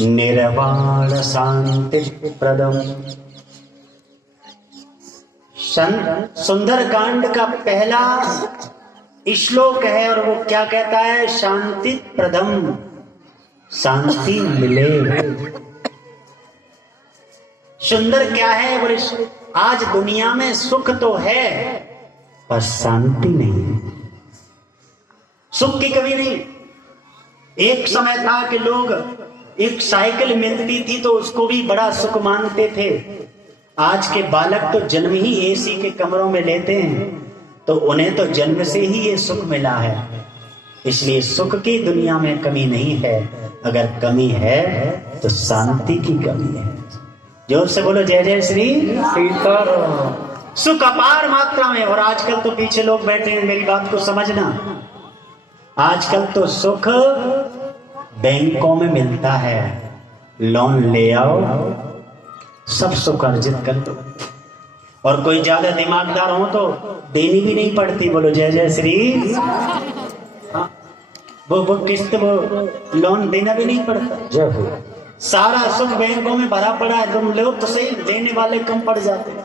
निर्वाण शांति प्रदम। सुंदरकांड का पहला श्लोक है और वो क्या कहता है? शांति प्रदम, शांति मिले। सुंदर क्या है बोले? आज दुनिया में सुख तो है पर शांति नहीं, सुख की कमी नहीं। एक समय था कि लोग एक साइकिल मिलती थी तो उसको भी बड़ा सुख मानते थे। आज के बालक तो जन्म ही एसी के कमरों में लेते हैं, तो उन्हें तो जन्म से ही ये सुख मिला है। इसलिए सुख की दुनिया में कमी नहीं है, अगर कमी है तो शांति की कमी है। जोर से बोलो जय जय श्री सीताराम। सुख अपार मात्रा में। और आजकल तो पीछे लोग बैठे हैं, मेरी बात को समझना। आजकल तो सुख बैंकों में मिलता है, लोन ले आओ, सब सुख अर्जित कर दो। और कोई ज्यादा दिमागदार हो तो देनी भी नहीं पड़ती। बोलो जय जय श्री। हाँ, वो किस्त, वो लोन देना भी नहीं पड़ता। सारा सुख बैंकों में भरा पड़ा है, तुम लोग तो सही, देने वाले कम पड़ जाते हैं।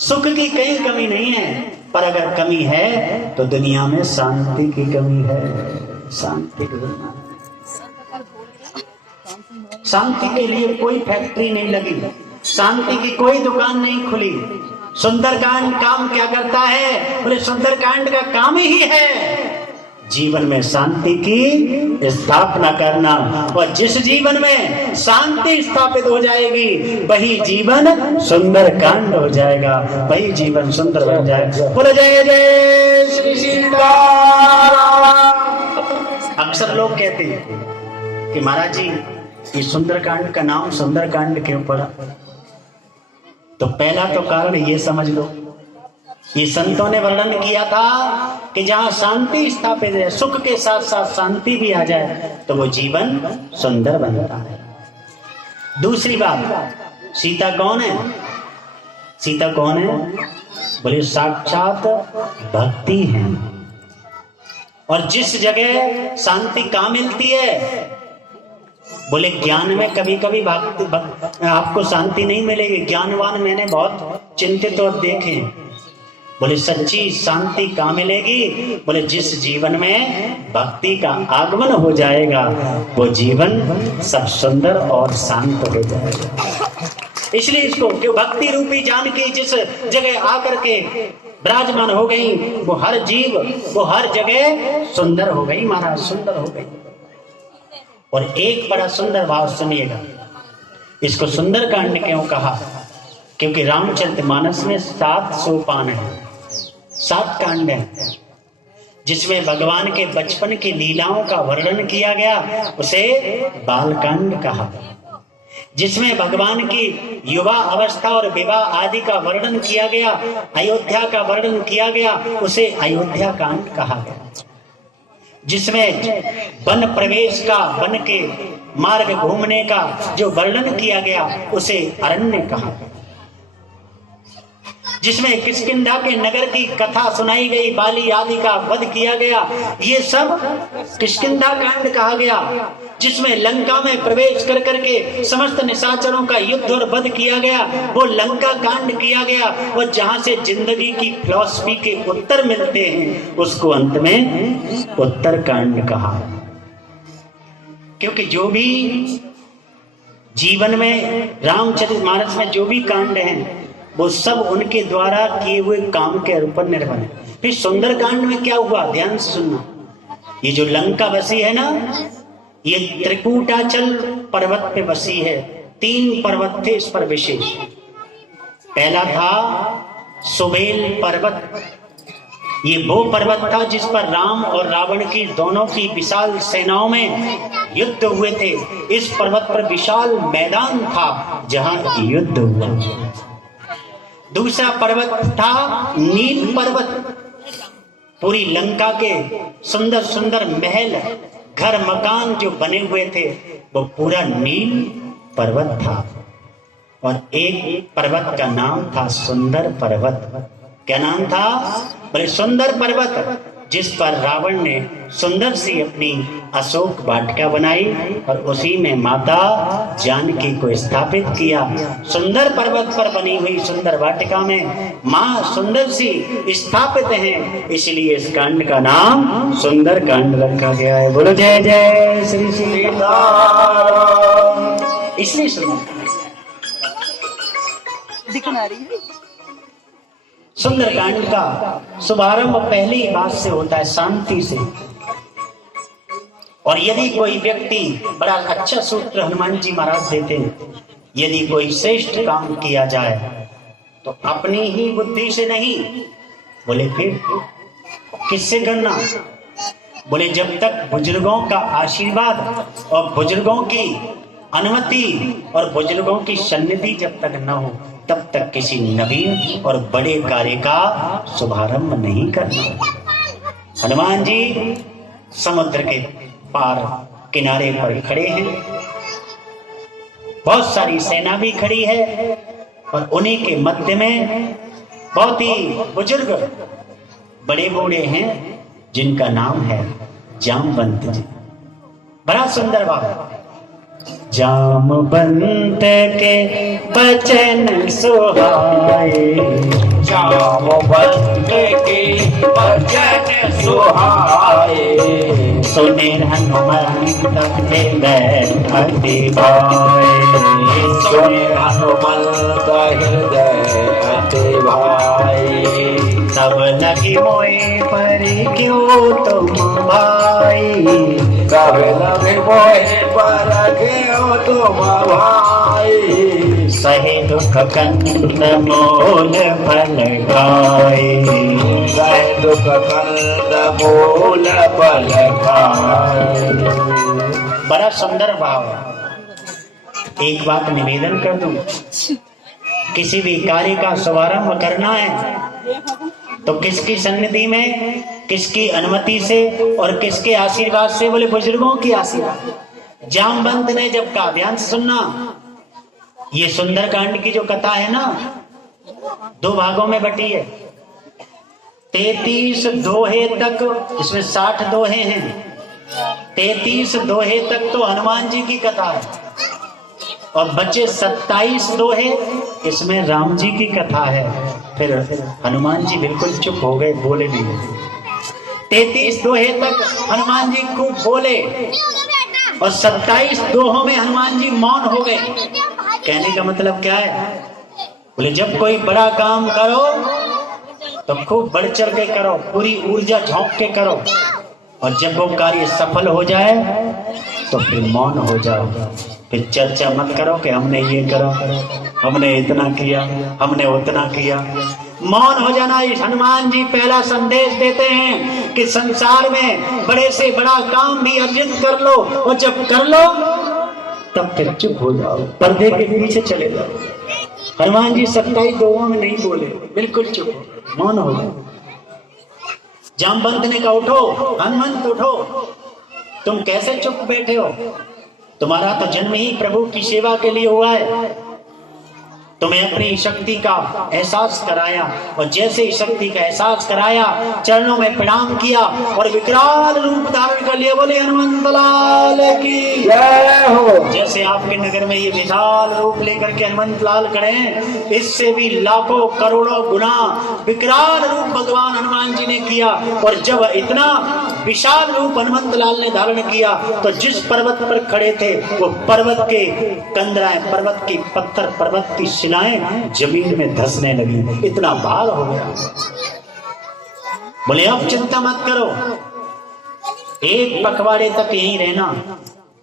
सुख की कहीं कमी नहीं है, पर अगर कमी है तो दुनिया में शांति की कमी है। शांति की दुनिया, शांति के लिए कोई फैक्ट्री नहीं लगी, शांति की कोई दुकान नहीं खुली। सुंदरकांड काम क्या करता है? बोले सुंदरकांड का काम ही है जीवन में शांति की स्थापना करना। और जिस जीवन में शांति स्थापित हो जाएगी वही जीवन सुंदर कांड हो जाएगा, वही जीवन सुंदर बन जाएगा। बोलो जय जय श्री सीताराम। अक्सर लोग कहते हैं कि महाराज जी ये सुंदरकांड का नाम सुंदरकांड क्यों पड़ा? तो पहला तो कारण ये समझ लो, ये संतों ने वर्णन किया था कि जहां शांति स्थापित है, सुख के साथ साथ शांति भी आ जाए तो वो जीवन सुंदर बनता है। दूसरी बात, सीता कौन है? सीता कौन है? बोले साक्षात भक्ति है। और जिस जगह शांति कहाँ मिलती है? बोले ज्ञान में कभी कभी आपको शांति नहीं मिलेगी। ज्ञानवान मैंने बहुत चिंतित और देखे। बोले सच्ची शांति कहाँ मिलेगी? बोले जिस जीवन में भक्ति का आगमन हो जाएगा वो जीवन सब सुंदर और शांत हो जाएगा। इसलिए इसको क्यों भक्ति रूपी जानकी जिस जगह आकर के विराजमान हो गई वो हर जीव, वो हर जगह सुंदर हो गई महाराज, सुंदर हो गई। और एक बड़ा सुंदर भाव सुनिएगा, इसको सुंदरकांड क्यों कहा? क्योंकि रामचरितमानस में 7 सोपान है, 7 कांड है, जिसमें भगवान के बचपन की लीलाओं का वर्णन किया गया, उसे बालकांड कहा। जिसमें भगवान की युवा अवस्था और विवाह आदि का वर्णन किया गया, अयोध्या का वर्णन किया गया, उसे अयोध्या कांड कहा गया। जिसमें वन प्रवेश का, वन के मार्ग घूमने का जो वर्णन किया गया, उसे अरण्य कहा गया। जिसमें किष्किंधा के नगर की कथा सुनाई गई, बाली आदि का वध किया गया, ये सब किष्किंधा कांड कहा गया। जिसमें लंका में प्रवेश कर करके समस्त निशाचरों का युद्ध और वध किया गया, वो लंका कांड किया गया। और जहां से जिंदगी की फिलॉसफी के उत्तर मिलते हैं उसको अंत में उत्तर कांड कहा। क्योंकि जो भी जीवन में रामचरितमानस में जो भी कांड हैं वो सब उनके द्वारा किए हुए काम के ऊपर निर्भर है। फिर सुंदरकांड में क्या हुआ? ध्यान से सुनना। ये जो लंका बसी है ना, ये त्रिकूटाचल पर्वत पे बसी है। 3 पर्वत थे इस पर विशेष। पहला था सुबेल पर्वत। ये वो पर्वत था जिस पर राम और रावण की दोनों की विशाल सेनाओं में युद्ध हुए थे। इस पर्वत पर विशाल मैदान था जहां युद्ध हुआ। दूसरा पर्वत था नील पर्वत। पूरी लंका के सुंदर सुंदर महल, घर, मकान जो बने हुए थे वो पूरा नील पर्वत था। और एक पर्वत का नाम था सुंदर पर्वत। क्या नाम था? बोले सुंदर पर्वत। जिस पर रावण ने सुंदर सी अपनी अशोक वाटिका बनाई और उसी में माता जानकी को स्थापित किया। सुंदर पर्वत पर बनी हुई सुंदर वाटिका में मां सुंदर सी स्थापित हैं, इसलिए इस कांड का नाम सुंदर कांड रखा गया है। बोलो जय जय श्री सीताराम। इसलिए सुंदरकांड का शुभारंभ पहली बात से होता है, शांति से। और यदि कोई व्यक्ति, बड़ा अच्छा सूत्र हनुमान जी महाराज देते हैं, यदि कोई श्रेष्ठ काम किया जाए तो अपनी ही बुद्धि से नहीं, बोले फिर किससे करना? बोले जब तक बुजुर्गों का आशीर्वाद और बुजुर्गों की अनुमति और बुजुर्गों की सन्निधि जब तक न हो, तब तक किसी नवीन और बड़े कार्य का शुभारंभ नहीं करना। हनुमान जी समुद्र के पार किनारे पर खड़े हैं, बहुत सारी सेना भी खड़ी है और उन्हीं के मध्य में बहुत ही बुजुर्ग बड़े बूढ़े हैं जिनका नाम है जामवंत जी। बड़ा सुंदर बात। जामवंत के बचन सुहाए, जामवंत के बचन सुहाए, सुने हनुमंत हृदय अति भाए, सुने हनुमंत हृदय अति भाए। तब लगी मोए पर क्यों तुम भाई, तब लगे मोहे पर क्यों तुम भाई। सहे दुख कंद मोल फल खाए, सहे दुख कंद मोल फल खाए। बड़ा सुंदर भाव। एक बात निवेदन कर दूं, किसी भी कार्य का शुभारंभ करना है तो किसकी सन्निधि में, किसकी अनुमति से और किसके आशीर्वाद से? बोले बुजुर्गों की आशीर्वाद। जामवंत ने जब कहा, ध्यान से सुनना, ये सुंदरकांड की जो कथा है ना, 2 भागों में बटी है। 33 दोहे तक, इसमें 60 दोहे हैं। 33 दोहे तक तो हनुमान जी की कथा है और बचे 27 दोहे, इसमें राम जी की कथा है। फिर हनुमान जी बिल्कुल चुप हो गए, बोले नहीं। 33 दोहे तक हनुमान जी खूब बोले और 27 दोहों में हनुमान जी मौन हो गए। कहने का मतलब क्या है? बोले जब कोई बड़ा काम करो तो खूब बढ़ चढ़ के करो, पूरी ऊर्जा झोंक के करो, और जब वो कार्य सफल हो जाए तो फिर मौन हो जाओ। फिर चर्चा मत करो कि हमने ये करा, हमने इतना किया, हमने उतना किया। मौन हो जाना। इस हनुमान जी पहला संदेश देते हैं कि संसार में बड़े से बड़ा काम भी अर्जित कर लो, और जब कर लो तब फिर चुप हो जाओ, पर्दे के पीछे चले जाओ। हनुमान जी 27 दोहों में नहीं बोले, बिल्कुल चुप, मौन हो गए। जामवंत ने कहा, उठो हनुमंत उठो, तुम कैसे चुप बैठे हो? तुम्हारा तो जन्म ही प्रभु की सेवा के लिए हुआ है। तुम्हें अपनी शक्ति का एहसास कराया, और जैसे ही शक्ति का एहसास कराया, चरणों में प्रणाम किया और विकराल रूप धारण कर लिया। बोले हनुमंत लाल की जय हो। जैसे आपके नगर में ये विशाल रूप लेकर के हनुमंत लाल खड़े हैं, इससे भी लाखों करोड़ों गुना विकराल रूप भगवान हनुमान जी ने किया। और जब इतना विशाल रूप हनुमंत लाल ने धारण किया तो जिस पर्वत पर खड़े थे वो पर्वत के कंदराएं, पर्वत की पत्थर, पर्वत की शिलाएं जमीन में धंसने लगी, इतना भार हो गया। बोले अब चिंता मत करो, एक पखवाड़े तक यहीं रहना,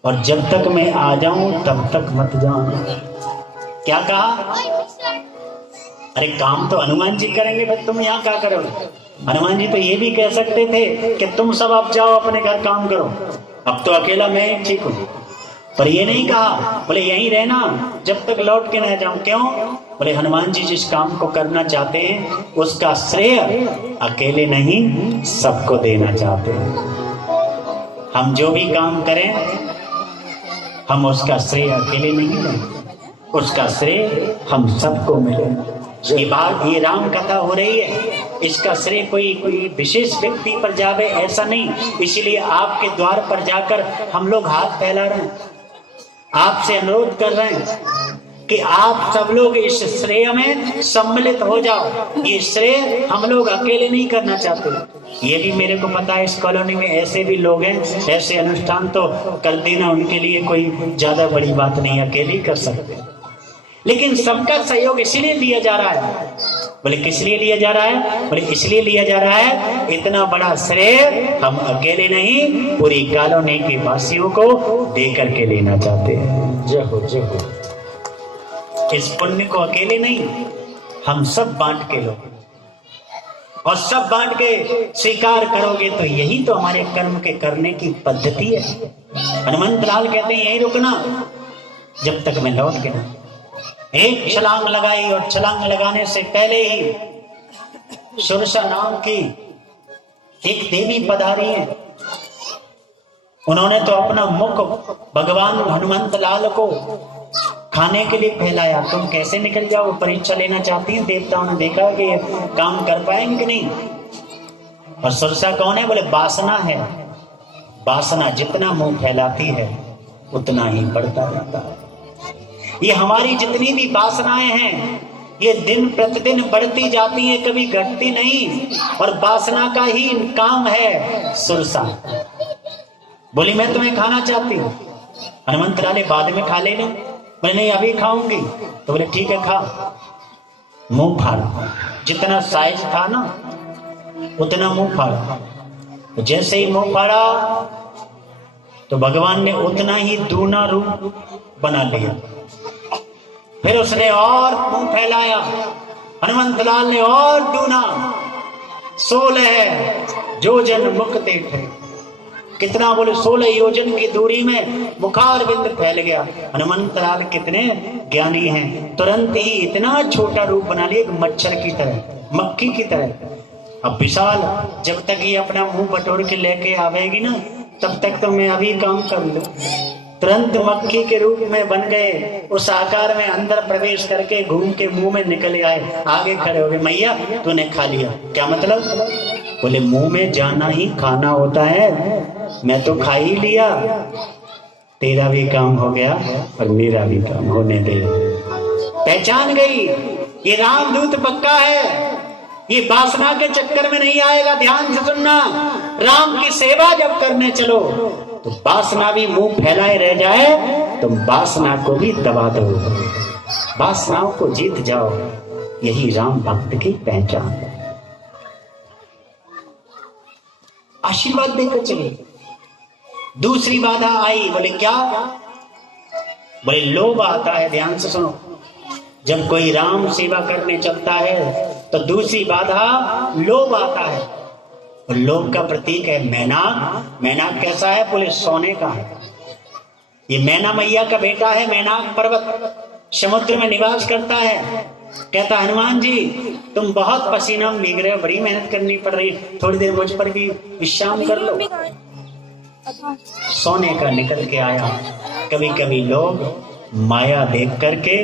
और जब तक मैं आ जाऊं तब तक मत जाना। क्या कहा? अरे काम तो हनुमान जी करेंगे, पर तुम यहाँ क्या करोगे? हनुमान जी तो ये भी कह सकते थे कि तुम सब अब जाओ अपने घर काम करो, अब तो अकेला मैं ठीक हूं, पर ये नहीं कहा। बोले यहीं रहना जब तक लौट के न जाऊं। क्यों? बोले हनुमान जी जिस काम को करना चाहते हैं उसका श्रेय अकेले नहीं सबको देना चाहते हैं। हम जो भी काम करें हम उसका श्रेय अकेले नहीं लें, उसका श्रेय हम सबको मिले। ये बात, ये राम कथा हो रही है, इसका श्रेय कोई विशेष व्यक्ति पर जावे, ऐसा नहीं। इसलिए आपके द्वार पर जाकर हम लोग हाथ फैला रहे हैं, आपसे अनुरोध कर रहे हैं कि आप सब लोग इस श्रेय में सम्मिलित हो जाओ। ये श्रेय हम लोग अकेले नहीं करना चाहते। ये भी मेरे को पता है, इस कॉलोनी में ऐसे भी लोग हैं, ऐसे अनुष्ठान तो कर देना उनके लिए कोई ज्यादा बड़ी बात नहीं, अकेले ही कर सकते। लेकिन सबका सहयोग इसलिए लिया जा रहा है। बोले किस लिए लिया जा रहा है? बोले इसलिए लिया जा रहा है, इतना बड़ा श्रेय हम अकेले नहीं, पूरी कॉलोनी के वासियों को दे करके लेना चाहते हैं। जय हो, जय हो। इस पुण्य को अकेले नहीं, हम सब बांट के लो, और सब बांट के स्वीकार करोगे तो यही तो हमारे कर्म के करने की पद्धति है। हनुमंत लाल कहते हैं यही रुकना जब तक मैं लौट के ना। एक छलांग लगाई और छलांग लगाने से पहले ही सुरसा नाम की एक देवी पधारी है। उन्होंने तो अपना मुख भगवान हनुमंत लाल को खाने के लिए फैलाया। तुम कैसे निकल जाओ, परीक्षा लेना चाहती हैं। देवताओं ने देखा कि ये काम कर पाएंगे कि नहीं। और सुरसा कौन है? बोले वासना है। वासना जितना मुंह फैलाती है उतना ही बढ़ता जाता है। ये हमारी जितनी भी वासनाएं हैं ये दिन प्रतिदिन बढ़ती जाती हैं, कभी घटती नहीं। और वासना का ही काम है सुरसा। बोली मैं तुम्हें खाना चाहती हूँ। हनुमंत लाले बाद में खा लेना। मैं नहीं अभी खाऊंगी। तो बोले ठीक है खा। मुंह फाड़ा, जितना साइज था ना उतना मुंह फाड़ा। तो जैसे ही मुंह फाड़ा तो भगवान ने उतना ही दूना रूप बना लिया। फिर उसने और मुंह फैलाया, हनुमंत लाल ने और दूना 16 योजन मुख देखे। कितना? बोले 16 योजन की दूरी में मुखार बिंद फैल गया। हनुमंत लाल कितने ज्ञानी हैं, तुरंत ही इतना छोटा रूप बना लिया, एक मच्छर की तरह, मक्खी की तरह। अब विशाल जब तक ये अपना मुंह बटोर के लेके आवेगी ना तब तक तो मैं अभी काम कर लूं। तुरंत मक्खी के रूप में बन गए, उस आकार में अंदर प्रवेश करके घूम के मुंह में निकल आए। आगे खड़े हो गए, मैया तूने खा लिया। क्या मतलब? बोले मुंह में जाना ही खाना होता है, मैं तो खा ही लिया। तेरा भी काम हो गया और मेरा भी काम होने दे। पहचान गई ये रामदूत पक्का है, ये वासना के चक्कर में नहीं आएगा। ध्यान से सुनना, राम की सेवा जब करने चलो तो वासना भी मुंह फैलाए रह जाए, तुम वासना को भी दबा दो, वासनाओं को जीत जाओ। यही राम भक्त की पहचान है। आशीर्वाद देकर चले। दूसरी बाधा आई। बोले क्या? बोले लोभ आता है। ध्यान से सुनो, जब कोई राम सेवा करने चलता है तो दूसरी बाधा लोभ आता है। और लोभ का प्रतीक है मैनाक। मैनाक कैसा है? बोले सोने का है। ये मैना मैया का बेटा है। मैनाक पर्वत समुद्र में निवास करता है। कहता हनुमान जी तुम बहुत पसीना में भीग रहे हो, बड़ी मेहनत करनी पड़ रही है, थोड़ी देर मुझ पर भी विश्राम कर लो। सोने का निकल के आया। कभी कभी लोग माया देख करके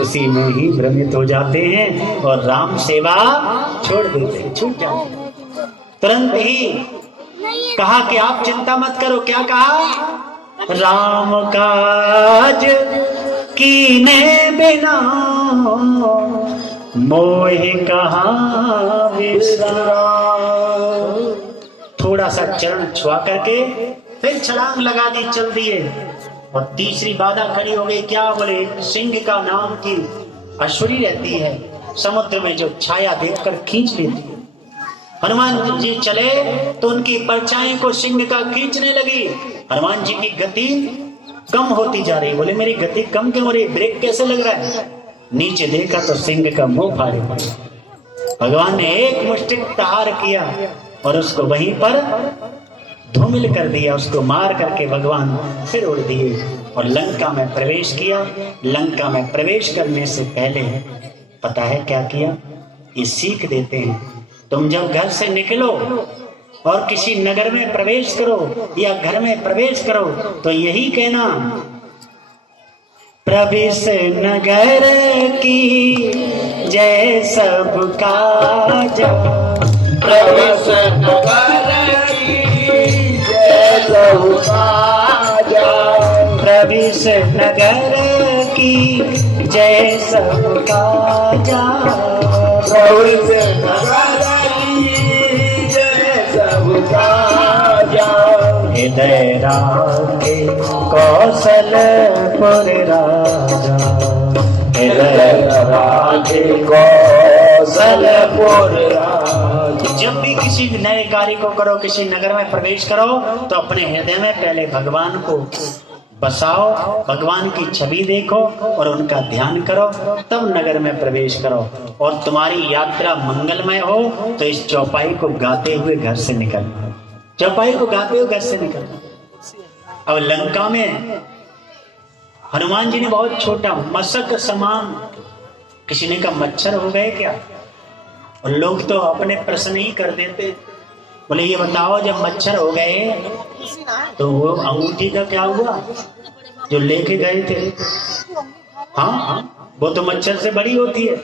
उसी में ही भ्रमित हो जाते हैं और राम सेवा छोड़ देते हैं, छूट जाते हैं। तुरंत ही कहा कि आप चिंता मत करो। क्या कहा? राम काज कीने बिना मोह कहाँ विश्राम। थोड़ा सा चरण छुआ करके फिर छलांग लगा दी, चल दिए। और तीसरी बाधा खड़ी हो गई। क्या? बोले सिंह का नाम की अश्वरी रहती है, समुद्र में जो छाया देखकर खींच लेती है। हनुमान जी चले तो उनकी परछाई को सिंह का खींचने लगी। हनुमान जी की गति कम होती जा रही। बोले मेरी गति कम क्यों हो रही? ब्रेक कैसे लग रहा है? नीचे देखा तो सिंह का मुंह फाड़े पड़ा। भगवान ने एक मुष्टिक प्रहार किया और उसको वहीं पर धूमिल कर दिया। उसको मार करके भगवान फिर उड़ दिए और लंका में प्रवेश किया। लंका में प्रवेश करने से पहले पता है क्या किया? ये सीख देते हैं, तुम जब घर से निकलो और किसी नगर में प्रवेश करो या घर में प्रवेश करो तो यही कहना प्रविश नगर की जय सबका जा, प्रवेश नगर की जय सबका जा, प्रविश नगर की जय सबका जा, प्रवेश नगर की जय सबका जा, हृदय राखे कौशलपुर राजा, हृदय राधे कौशलपुर राजा। जब भी किसी नए कार्य को करो, किसी नगर में प्रवेश करो, तो अपने हृदय में पहले भगवान को बसाओ, भगवान की छवि देखो और उनका ध्यान करो, तब नगर में प्रवेश करो। और तुम्हारी यात्रा मंगलमय हो तो इस चौपाई को गाते हुए घर से निकल, चौपाई को गाते हुए घर से निकल। अब लंका में हनुमान जी ने बहुत छोटा मशक समान, किसी ने कहा मच्छर हो गए क्या, और लोग तो अपने प्रश्न ही कर देते। बोले ये बताओ जब मच्छर हो गए तो वो अंगूठी का क्या हुआ जो लेके गए थे? हाँ, वो तो मच्छर से बड़ी होती है।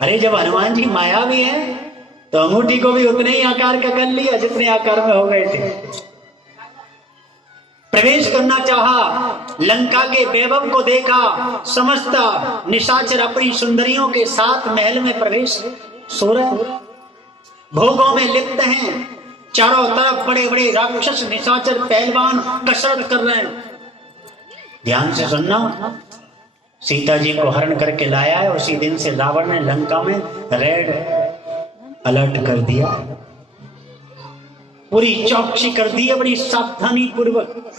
अरे जब हनुमान जी माया भी है तो अंगूठी को भी उतने ही आकार का कर लिया जितने आकार में हो गए थे। प्रवेश करना चाहा, लंका के वैभव को देखा, समस्त निशाचर अपनी सुंदरियों के साथ महल में प्रवेश, सो रहे भोगों में लिप्त हैं। चारों तरफ बड़े बड़े राक्षस निशाचर पहलवान कसरत कर रहे हैं। ध्यान से सुनना, सीता जी को हरण करके लाया है, उसी दिन से रावण ने लंका में रेड अलर्ट कर दिया, पूरी चौकसी कर दी है, बड़ी सावधानी पूर्वक।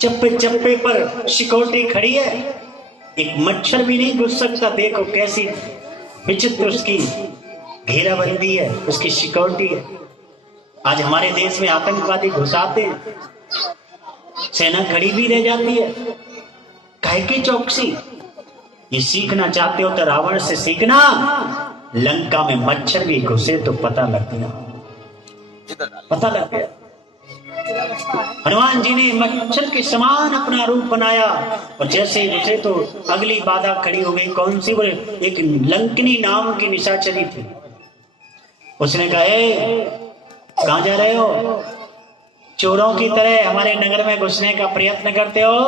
चप्पे चप्पे पर सिक्योरिटी खड़ी है, एक मच्छर भी नहीं घुस सकता। देखो कैसी विचित्र उसकी घेराबंदी है, उसकी सिक्योरिटी है। आज हमारे देश में आतंकवादी घुसाते हैं, सेना खड़ी भी रह जाती है, काहे की चौकसी। ये सीखना चाहते हो तो रावण से सीखना, लंका में मच्छर भी घुसे तो पता लग गया, पता लग गया। हनुमान जी ने मच्छर के समान अपना रूप बनाया और जैसे ही घुसे तो अगली बाधा खड़ी हो गई। कौन सी? बोले एक लंकनी नाम की निशाचरी थी। उसने कहा कहां जा रहे हो? चोरों की तरह हमारे नगर में घुसने का प्रयत्न करते हो?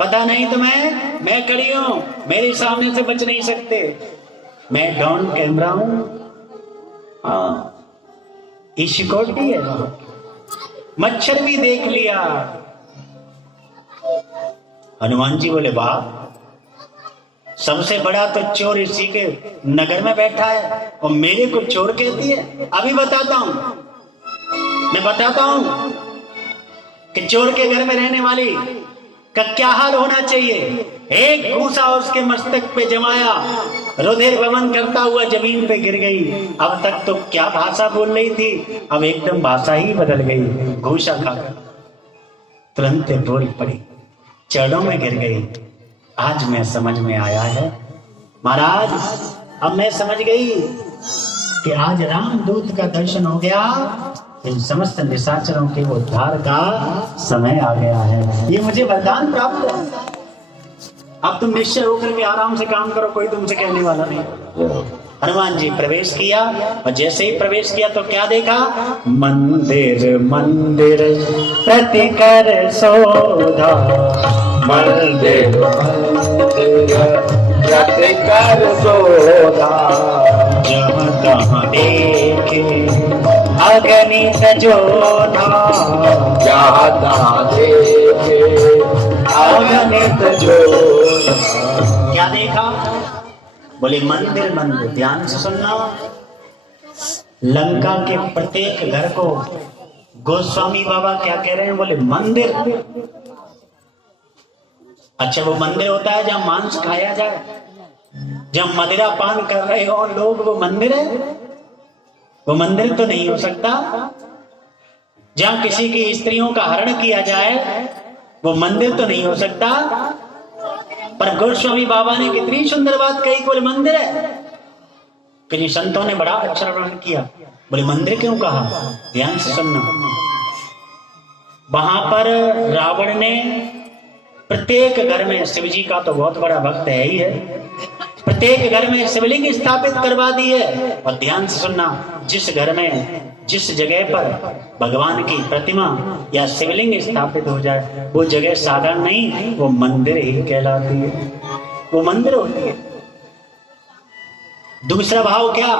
पता नहीं तुम्हें मैं खड़ी हूं, मेरे सामने से बच नहीं सकते, मैं डॉन कैमरा हूं। हाँ, ये सिक्योरिटी है। मच्छर भी देख लिया। हनुमान जी बोले वाह, सबसे बड़ा तो चोर इसी के नगर में बैठा है और मेरे को चोर कहती है। अभी बताता हूं, मैं बताता हूं कि चोर के घर में रहने वाली का क्या हाल होना चाहिए। एक घूसा उसके मस्तक पे जमाया, रुधिर वमन करता हुआ जमीन पे गिर गई। अब तक तो क्या भाषा बोल रही थी, अब एकदम भाषा ही बदल गई। घूसा खाकर तुरंत बोल पड़ी, चरणों में गिर गई। आज मैं समझ में आया है महाराज, अब मैं समझ गई कि आज रामदूत का दर्शन हो गया, इन समस्त निशाचरों के उद्धार का समय आ गया है। ये मुझे वरदान प्राप्त है। अब तुम निश्चय होकर के आराम से काम करो, कोई तुमसे कहने वाला नहीं। हनुमान जी प्रवेश किया और जैसे ही प्रवेश किया तो क्या देखा? मंदिर मंदिर प्रतिकर शोधा, मंदिर मंदिर प्रतिकर शोधा, जहाँ तहाँ देखे अगणित जोधा, जहाँ तहाँ देखे अगणित जोधा। क्या देखा? बोले मंदिर मंदिर। ध्यान से सुनना, लंका के प्रत्येक घर को गोस्वामी बाबा क्या कह रहे हैं? बोले मंदिर। अच्छा, वो मंदिर होता है जहां मांस खाया जाए, जहां मदिरा पान कर रहे हो लोग, वो मंदिर है? वो मंदिर तो नहीं हो सकता। जहां किसी की स्त्रियों का हरण किया जाए, वो मंदिर तो नहीं हो सकता। पर गोस्वामी बाबा ने कितनी सुंदर बात कही, बोले मंदिर है। किन्हीं संतों ने बड़ा अच्छा वर्णन किया, बोले मंदिर क्यों कहा? ध्यान से सुनना। वहां पर रावण ने प्रत्येक घर में शिव जी का तो बहुत बड़ा भक्त है ही है, प्रत्येक घर में शिवलिंग स्थापित करवा दी है। और ध्यान से सुनना, जिस घर में जिस जगह पर भगवान की प्रतिमा या शिवलिंग स्थापित हो जाए वो जगह साधारण नहीं, वो मंदिर ही कहलाती है, वो मंदिर होती है। दूसरा भाव क्या,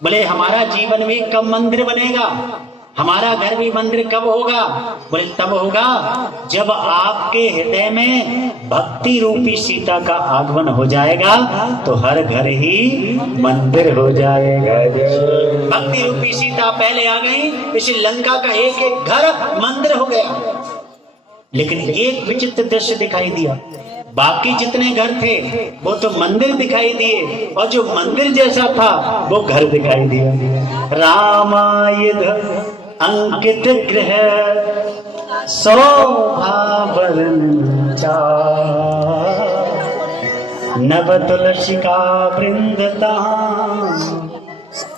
बोले हमारा जीवन भी कब मंदिर बनेगा, हमारा घर भी मंदिर कब होगा, बोले तब होगा जब आपके हृदय में भक्ति रूपी सीता का आगमन हो जाएगा तो हर घर ही मंदिर हो जाएगा। भक्ति रूपी सीता पहले आ गई, इसी लंका का एक एक घर मंदिर हो गया। लेकिन एक विचित्र दृश्य दिखाई दिया, बाकी जितने घर थे वो तो मंदिर दिखाई दिए और जो मंदिर जैसा था वो घर दिखाई दिया। रामायुध अंकित गृह शोभावरण नव तुलसिका वृंदता।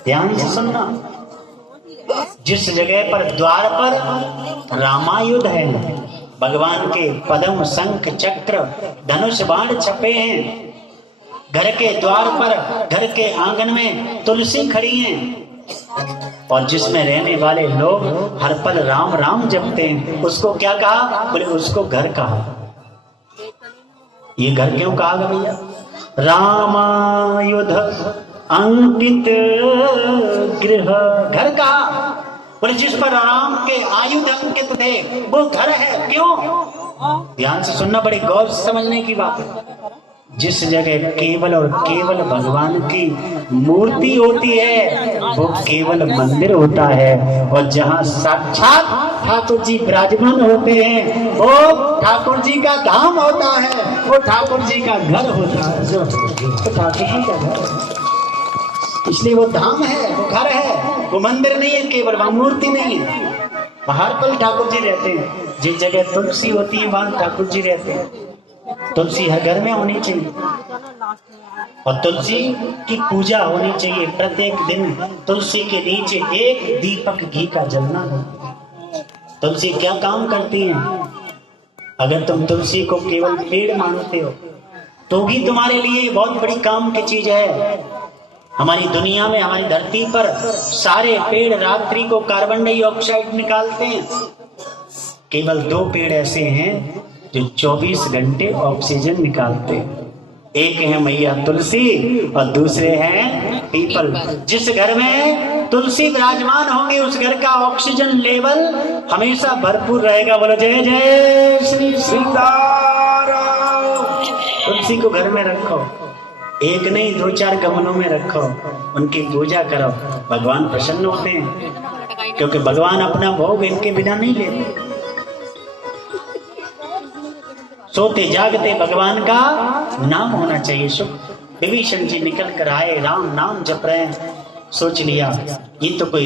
ध्यान से सुनना, जिस जगह पर द्वार पर रामायुध है, भगवान के पद्म शंख चक्र धनुष बाण छपे हैं, घर के द्वार पर घर के आंगन में तुलसी खड़ी हैं और जिसमें रहने वाले लोग हर पल राम राम जपते हैं, उसको क्या कहा, बोले उसको घर कहा। ये घर क्यों कहा गया भैया, रामायुध अंकित गृह, घर कहा, बोले जिस पर राम के आयुध अंकित थे वो घर है। क्यों, ध्यान से सुनना, बड़ी गौर से समझने की बात है। जिस जगह केवल और केवल भगवान की मूर्ति होती है वो केवल मंदिर होता है, और जहाँ साक्षात ठाकुर जी विराजमान होते हैं वो ठाकुर जी का धाम होता है, वो ठाकुर जी का घर होता है, तो ठाकुर जी का घर, इसलिए वो धाम है, वो घर है, वो मंदिर नहीं है, केवल वहाँ मूर्ति नहीं है, हर पल ठाकुर जी रहते हैं। जिस जगह तुलसी होती है वहां ठाकुर जी रहते हैं। तुलसी हर घर में होनी चाहिए और तुलसी की पूजा होनी चाहिए। प्रत्येक दिन तुलसी के नीचे एक दीपक घी का जलना है। तुलसी क्या काम करती है, अगर तुम तुलसी को केवल पेड़ मानते हो तो भी तुम्हारे लिए बहुत बड़ी काम की चीज है। हमारी दुनिया में, हमारी धरती पर सारे पेड़ रात्रि को कार्बन डाइऑक्साइड निकालते हैं, केवल 2 पेड़ ऐसे हैं जो 24 घंटे ऑक्सीजन निकालते हैं। एक है मैया तुलसी और दूसरे हैं पीपल। जिस घर में तुलसी विराजमान होंगे उस घर का ऑक्सीजन लेवल हमेशा भरपूर रहेगा। बोलो जय जय श्री सीताराम। तुलसी को घर में रखो, एक नहीं 2-4 गमलों में रखो, उनकी पूजा करो, भगवान प्रसन्न होते हैं, क्योंकि भगवान अपना भोग इनके बिना नहीं लेते। सोते जागते भगवान का नाम होना चाहिए। सुख विभीषण जी निकल कर आए, राम नाम जप रहे हैं, सोच लिया ये तो कोई